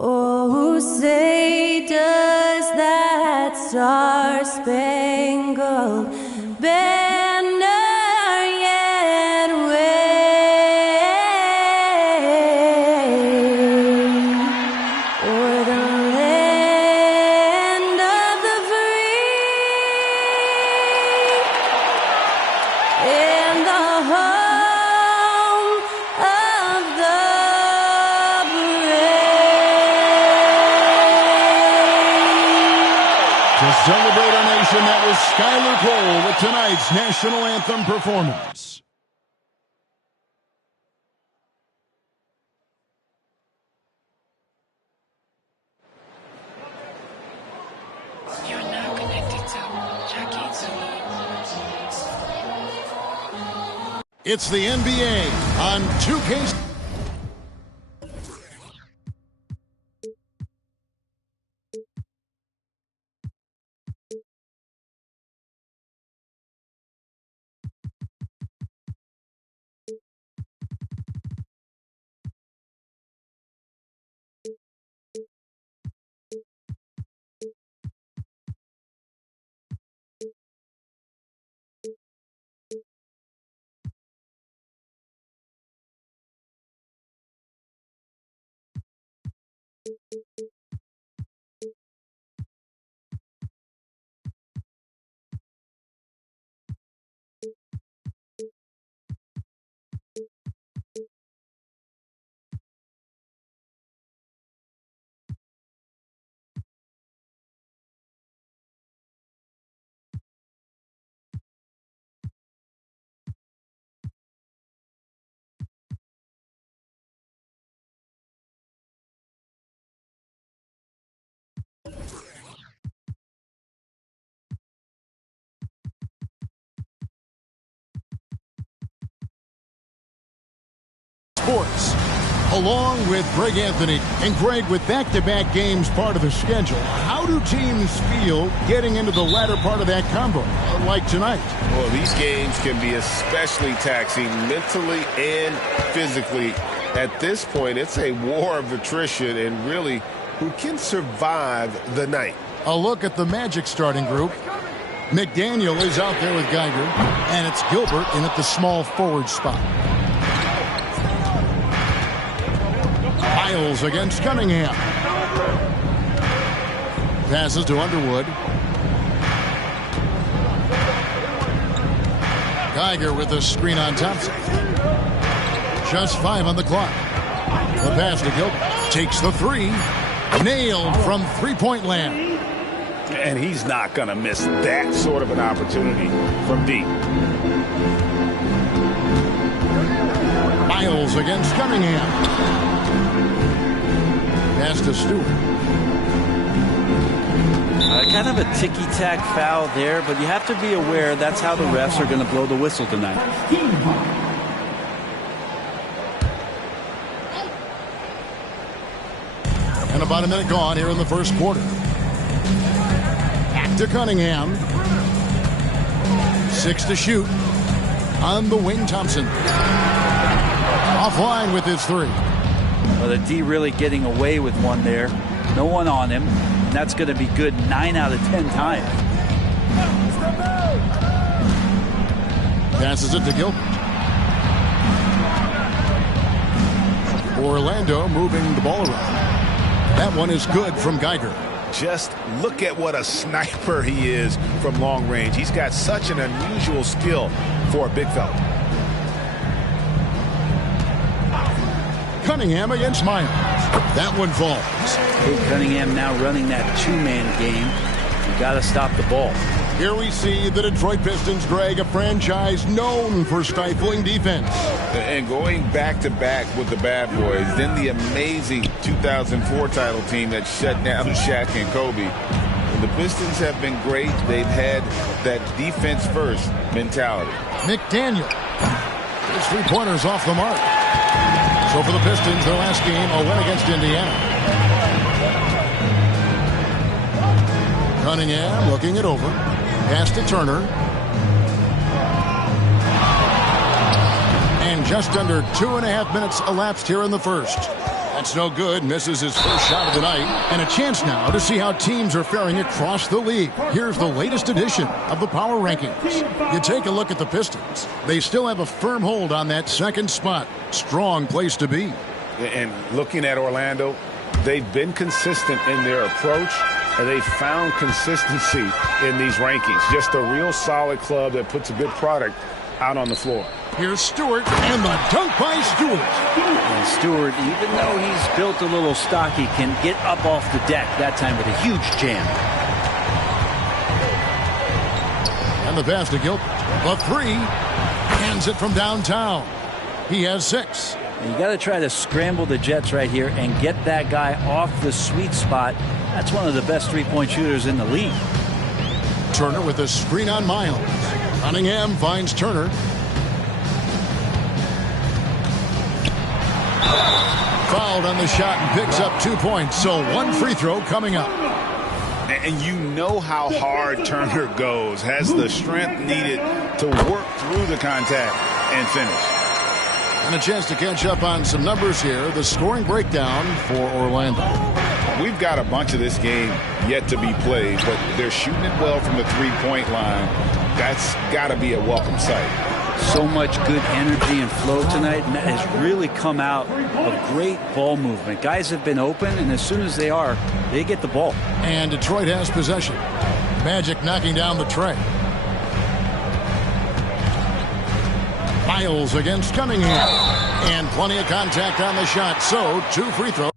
Oh, say does that star-spangled banner yet wave o'er the land of the free and the home of the To celebrate our nation, that was Skylar Cole with tonight's national anthem performance. You're now connected to Jackie Zulu. It's the NBA on 2K. Sports, along with Greg Anthony. And Greg, with back-to-back games part of the schedule, how do teams feel getting into the latter part of that combo, like tonight? Well, these games can be especially taxing mentally and physically. At this point, it's a war of attrition, and really, who can survive the night? A look at the Magic starting group. McDaniel is out there with Geiger, and it's Gilbert in at the small forward spot. Miles against Cunningham. Passes to Underwood. Geiger with the screen on Thompson. Just 5 on the clock. The pass to Gilbert. Takes the three. Nailed from three-point land. And he's not going to miss that sort of an opportunity from deep. Miles against Cunningham. Pass to Stewart. Kind of a ticky-tack foul there, but you have to be aware that's how the refs are going to blow the whistle tonight. And about a minute gone here in the first quarter. Back to Cunningham. 6 to shoot. On the wing, Thompson. Offline with his three. Well, the D really getting away with one there. No one on him. And that's going to be good 9 out of 10 times. Passes it to Gilbert. Orlando moving the ball around. That one is good from Geiger. Just look at what a sniper he is from long range. He's got such an unusual skill for a big fella. Cunningham against Miles. That one falls. Hey, Cunningham now running that two-man game. You got to stop the ball. Here we see the Detroit Pistons, Greg, a franchise known for stifling defense. And going back-to-back with the bad boys, then the amazing 2004 title team that shut down Shaq and Kobe. And the Pistons have been great. They've had that defense-first mentality. McDaniel. His three-pointers off the mark. So for the Pistons, their last game, a win against Indiana. Cunningham looking it over. Pass to Turner. And just under 2.5 minutes elapsed here in the first. That's no good. Misses his first shot of the night. And a chance now to see how teams are faring across the league. Here's the latest edition of the Power Rankings. You take a look at the Pistons. They still have a firm hold on that second spot. Strong place to be. And looking at Orlando, they've been consistent in their approach, and they've found consistency in these rankings. Just a real solid club that puts a good product out on the floor. Here's Stewart, and the dunk by Stewart. And Stewart, even though he's built a little stocky, can get up off the deck, that time with a huge jam. And the pass to Gilbert. The three. Hands it from downtown. He has 6. And you got to try to scramble the Jets right here and get that guy off the sweet spot. That's one of the best three-point shooters in the league. Turner with a screen on Miles. Cunningham finds Turner. Fouled on the shot and picks up 2 points. So 1 free throw coming up. And you know how hard Turner goes. Has the strength needed to work through the contact and finish. And a chance to catch up on some numbers here. The scoring breakdown for Orlando. We've got a bunch of this game yet to be played, but they're shooting it well from the three-point line. That's got to be a welcome sight. So much good energy and flow tonight, and that has really come out of great ball movement. Guys have been open, and as soon as they are, they get the ball. And Detroit has possession. Magic knocking down the tray. Miles against Cunningham. And plenty of contact on the shot, so 2 free throws.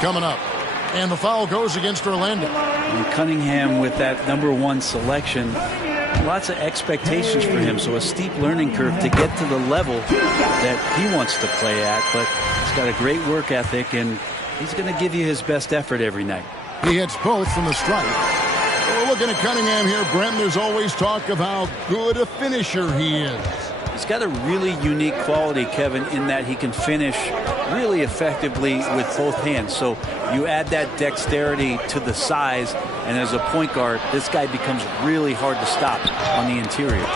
Coming up. And the foul goes against Orlando. And Cunningham with that #1 selection. Lots of expectations for him, so a steep learning curve to get to the level that he wants to play at. But he's got a great work ethic, and he's going to give you his best effort every night. He hits both from the stripe. We're looking at Cunningham here, Brent. There's always talk of how good a finisher he is. He's got a really unique quality, Kevin, in that he can finish really effectively with both hands. So you add that dexterity to the size, and as a point guard, this guy becomes really hard to stop on the interior.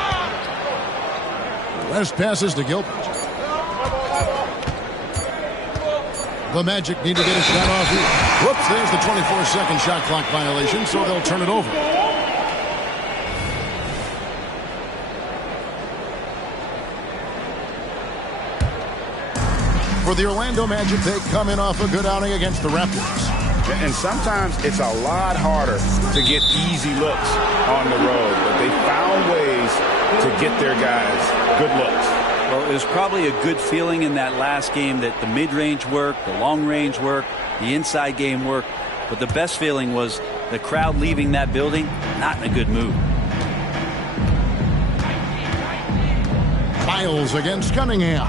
Last passes to Gilbert. The Magic need to get a shot off here. Whoops, there's the 24-second shot clock violation, so they'll turn it over. For the Orlando Magic, they come in off a good outing against the Raptors. And sometimes it's a lot harder to get easy looks on the road, but they found ways to get their guys good looks. Well, it was probably a good feeling in that last game that the mid-range worked, the long-range worked, the inside game worked, but the best feeling was the crowd leaving that building not in a good mood. Miles against Cunningham.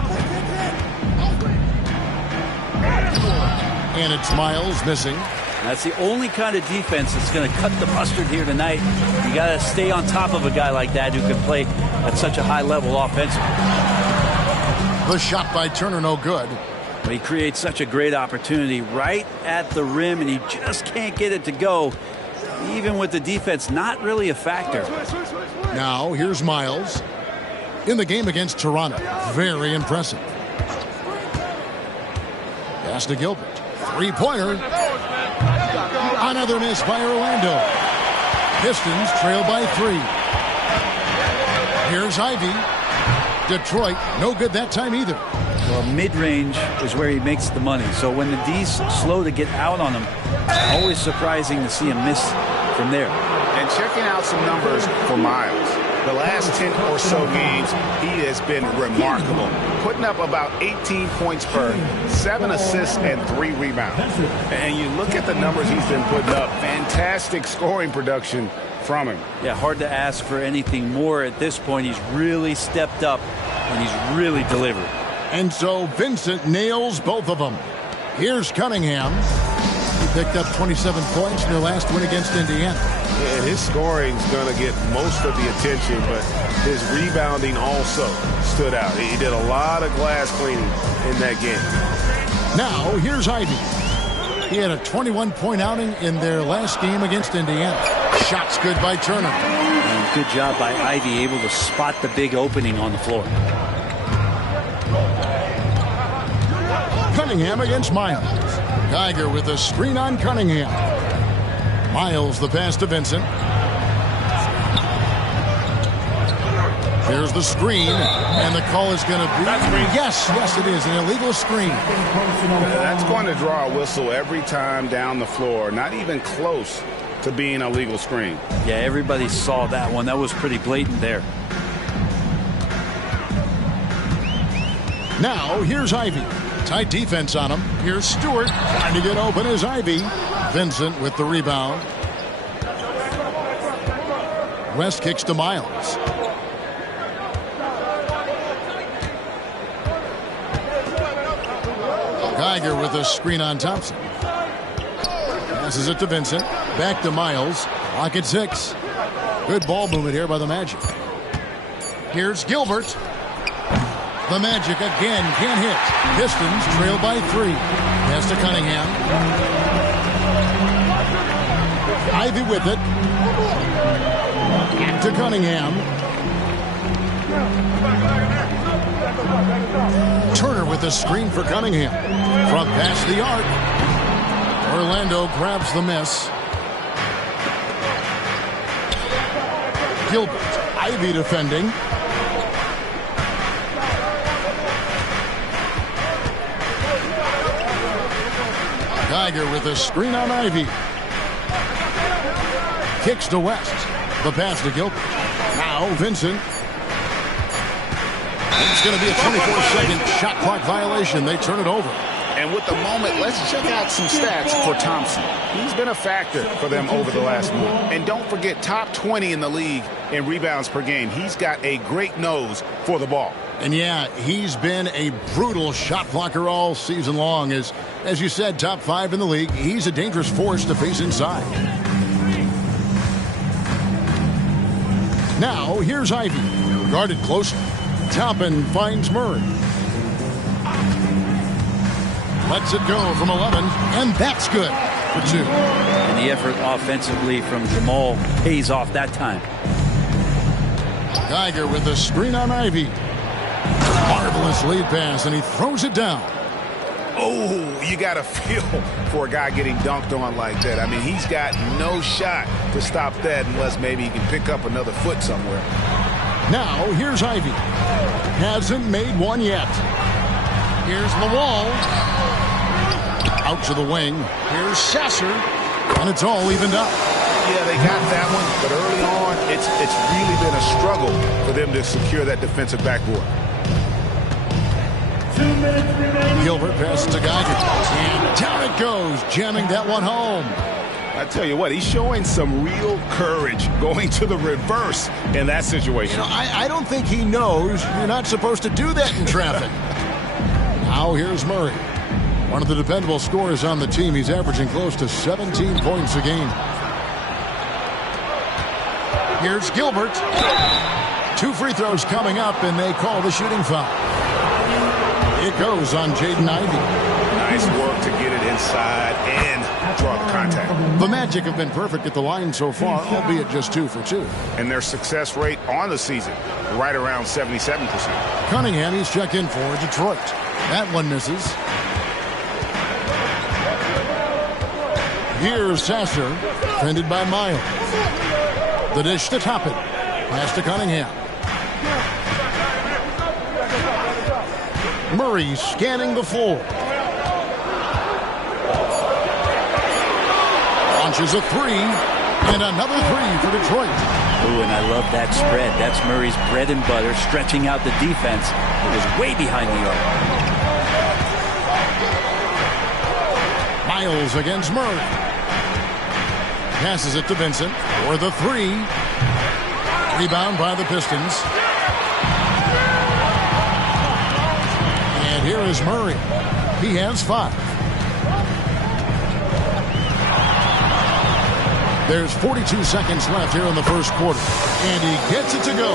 And it's Miles missing. That's the only kind of defense that's going to cut the mustard here tonight. You got to stay on top of a guy like that who can play at such a high level offensively. The shot by Turner, no good. But he creates such a great opportunity right at the rim, and he just can't get it to go, even with the defense not really a factor. Now, here's Miles. In the game against Toronto, very impressive. Pass to Gilbert. Three-pointer. Another miss by Orlando. Pistons trail by 3. Here's Ivy. Detroit, no good that time either. Well, mid-range is where he makes the money. So when the D's slow to get out on him, always surprising to see him miss from there. And checking out some numbers for Miles. The last 10 or so games, he has been remarkable. Putting up about 18 points per, 7 assists, and 3 rebounds. And you look at the numbers he's been putting up, fantastic scoring production from him. Yeah, hard to ask for anything more at this point. He's really stepped up, and he's really delivered. And so Vincent nails both of them. Here's Cunningham. He picked up 27 points in their last win against Indiana. Yeah, and his scoring's going to get most of the attention, but his rebounding also stood out. He did a lot of glass cleaning in that game. Now, here's Ivy. He had a 21-point outing in their last game against Indiana. Shots good by Turner. And good job by Ivy, able to spot the big opening on the floor. Cunningham against Miles. Geiger with a screen on Cunningham. Miles the pass to Vincent. There's the screen, and the call is going to be... Yes, it is, an illegal screen. That's going to draw a whistle every time down the floor. Not even close to being a legal screen. Yeah, everybody saw that one. That was pretty blatant there. Now, here's Ivy. Tight defense on him. Here's Stewart. Trying to get open is Ivy. Vincent with the rebound. West kicks to Miles. Geiger with a screen on Thompson. Passes it to Vincent. Back to Miles. Clock at 6. Good ball movement here by the Magic. Here's Gilbert. The Magic again can't hit. Pistons trail by 3. Pass to Cunningham. Ivy with it. To Cunningham. Turner with the screen for Cunningham. From past the arc. Orlando grabs the miss. Gilbert. Ivy defending. Geiger with a screen on Ivy. Kicks to West. The pass to Gilbert. Now Vincent. It's going to be a 24-second shot clock violation. They turn it over. And with the moment, let's check out some stats for Thompson. He's been a factor for them over the last month. And don't forget, top 20 in the league in rebounds per game. He's got a great nose for the ball. And yeah, he's been a brutal shot blocker all season long. As you said, top 5 in the league. He's a dangerous force to face inside. Now, here's Ivy. Guarded closely. Toppin finds Murray. Lets it go from 11, and that's good for 2. And the effort offensively from Jamal pays off that time. Geiger with the screen on Ivy. Marvelous lead pass, and he throws it down. Oh, you got to feel for a guy getting dunked on like that. I mean, he's got no shot to stop that unless maybe he can pick up another foot somewhere. Now, here's Ivy. Hasn't made one yet. Here's Lawal. Out to the wing. Here's Sasser. And it's all evened up. Yeah, they got that one, but early on, it's really been a struggle for them to secure that defensive backboard. 2 minutes remaining. Gilbert passes to Geiger. And down it goes, jamming that one home. I tell you what, he's showing some real courage going to the reverse in that situation. You know, I don't think he knows you're not supposed to do that in traffic. Now here's Murray. One of the dependable scorers on the team. He's averaging close to 17 points a game. Here's Gilbert. 2 free throws coming up, and they call the shooting foul. It goes on Jaden Ivey. Nice work to get it inside and draw the contact. The Magic have been perfect at the line so far, albeit just 2 for 2. And their success rate on the season, right around 77%. Cunningham, he's checked in for Detroit. That one misses. Here's Sasser, defended by Miles. The dish to Toppin. Pass to Cunningham. Murray scanning the floor. Launches a three. And another three for Detroit. Ooh, and I love that spread. That's Murray's bread and butter, stretching out the defense. It was way behind the arc. Miles against Murray. Passes it to Vincent for the three. Rebound by the Pistons. And here is Murray. He has 5. There's 42 seconds left here in the first quarter. And he gets it to go.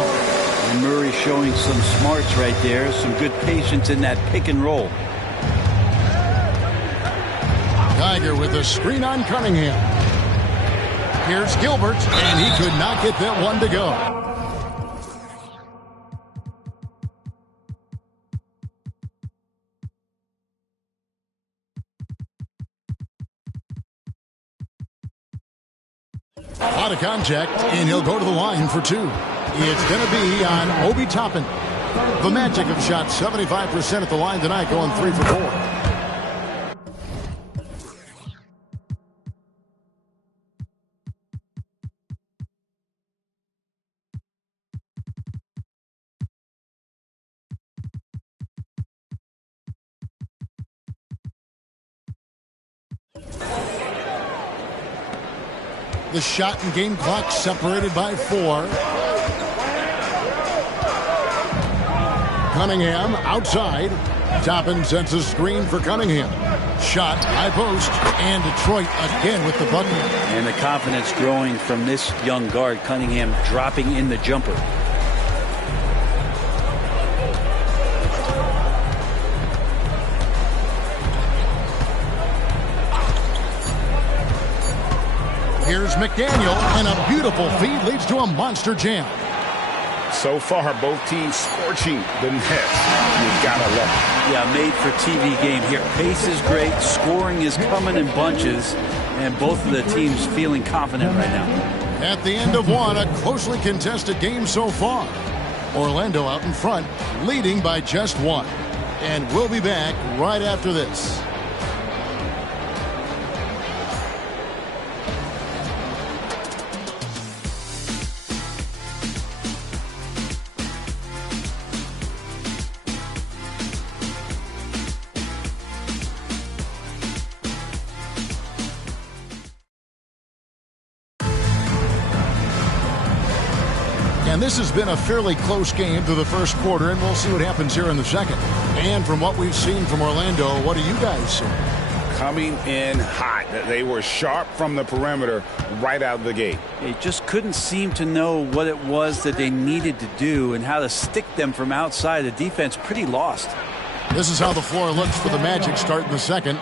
And Murray showing some smarts right there. Some good patience in that pick and roll. Tiger with a screen on Cunningham. Here's Gilbert. And he could not get that one to go. Out of contact, and he'll go to the line for 2. It's going to be on Obi Toppin. The Magic have shot 75% at the line tonight, going 3 for 4. The shot and game clock separated by 4. Cunningham outside. Toppin sets a screen for Cunningham. Shot, high post, and Detroit again with the bucket. And the confidence growing from this young guard, Cunningham dropping in the jumper. Here's McDaniel, and a beautiful feed leads to a monster jam. So far, both teams scorching the net. You gotta love it. Yeah, made for TV game here. Pace is great. Scoring is coming in bunches. And both of the teams feeling confident right now. At the end of one, a closely contested game so far. Orlando out in front, leading by just 1. And we'll be back right after this. And this has been a fairly close game through the first quarter, and we'll see what happens here in the second. And from what we've seen from Orlando, what do you guys see? Coming in hot. They were sharp from the perimeter right out of the gate. They just couldn't seem to know what it was that they needed to do and how to stick them from outside. The defense pretty lost. This is how the floor looks for the Magic starting the second.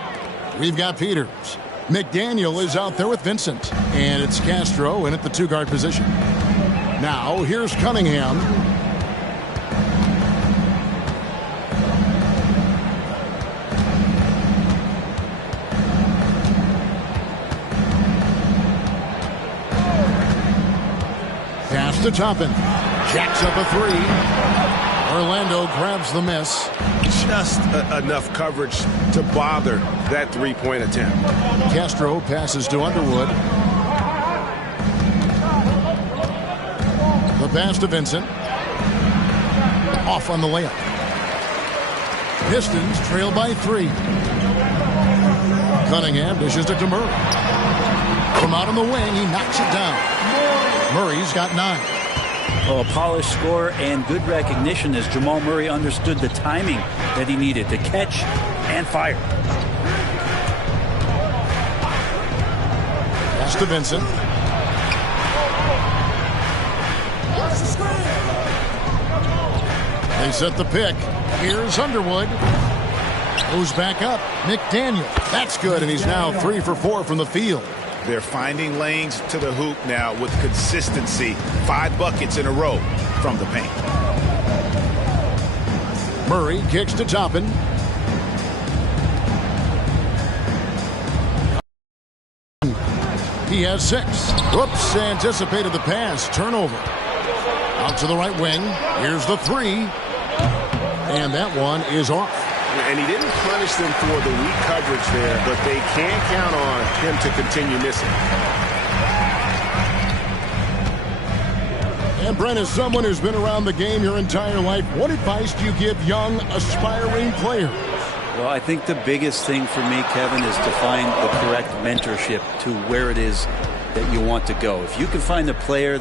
We've got Peters. McDaniel is out there with Vincent. And it's Castro in at the 2-guard position. Now, here's Cunningham. Pass to Toppin. Jacks up a 3. Orlando grabs the miss. Just enough coverage to bother that three-point attempt. Castro passes to Underwood. The pass to Vincent. Off on the layup. Pistons trail by 3. Cunningham dishes it to Murray. From out on the wing, he knocks it down. Murray's got 9. Well, a polished score and good recognition as Jamal Murray understood the timing that he needed to catch and fire. Pass to Vincent. They set the pick. Here's Underwood. Goes back up. McDaniel. That's good, and he's now 3 for 4 from the field. They're finding lanes to the hoop now with consistency. 5 buckets in a row from the paint. Murray kicks to Toppin. He has 6. Whoops, anticipated the pass. Turnover. Out to the right wing. Here's the 3. And that one is off. And he didn't punish them for the weak coverage there, but they can't count on him to continue missing. And Brent, as someone who's been around the game your entire life, what advice do you give young, aspiring players? Well, I think the biggest thing for me, Kevin, is to find the correct mentorship to where it is that you want to go. If you can find a player that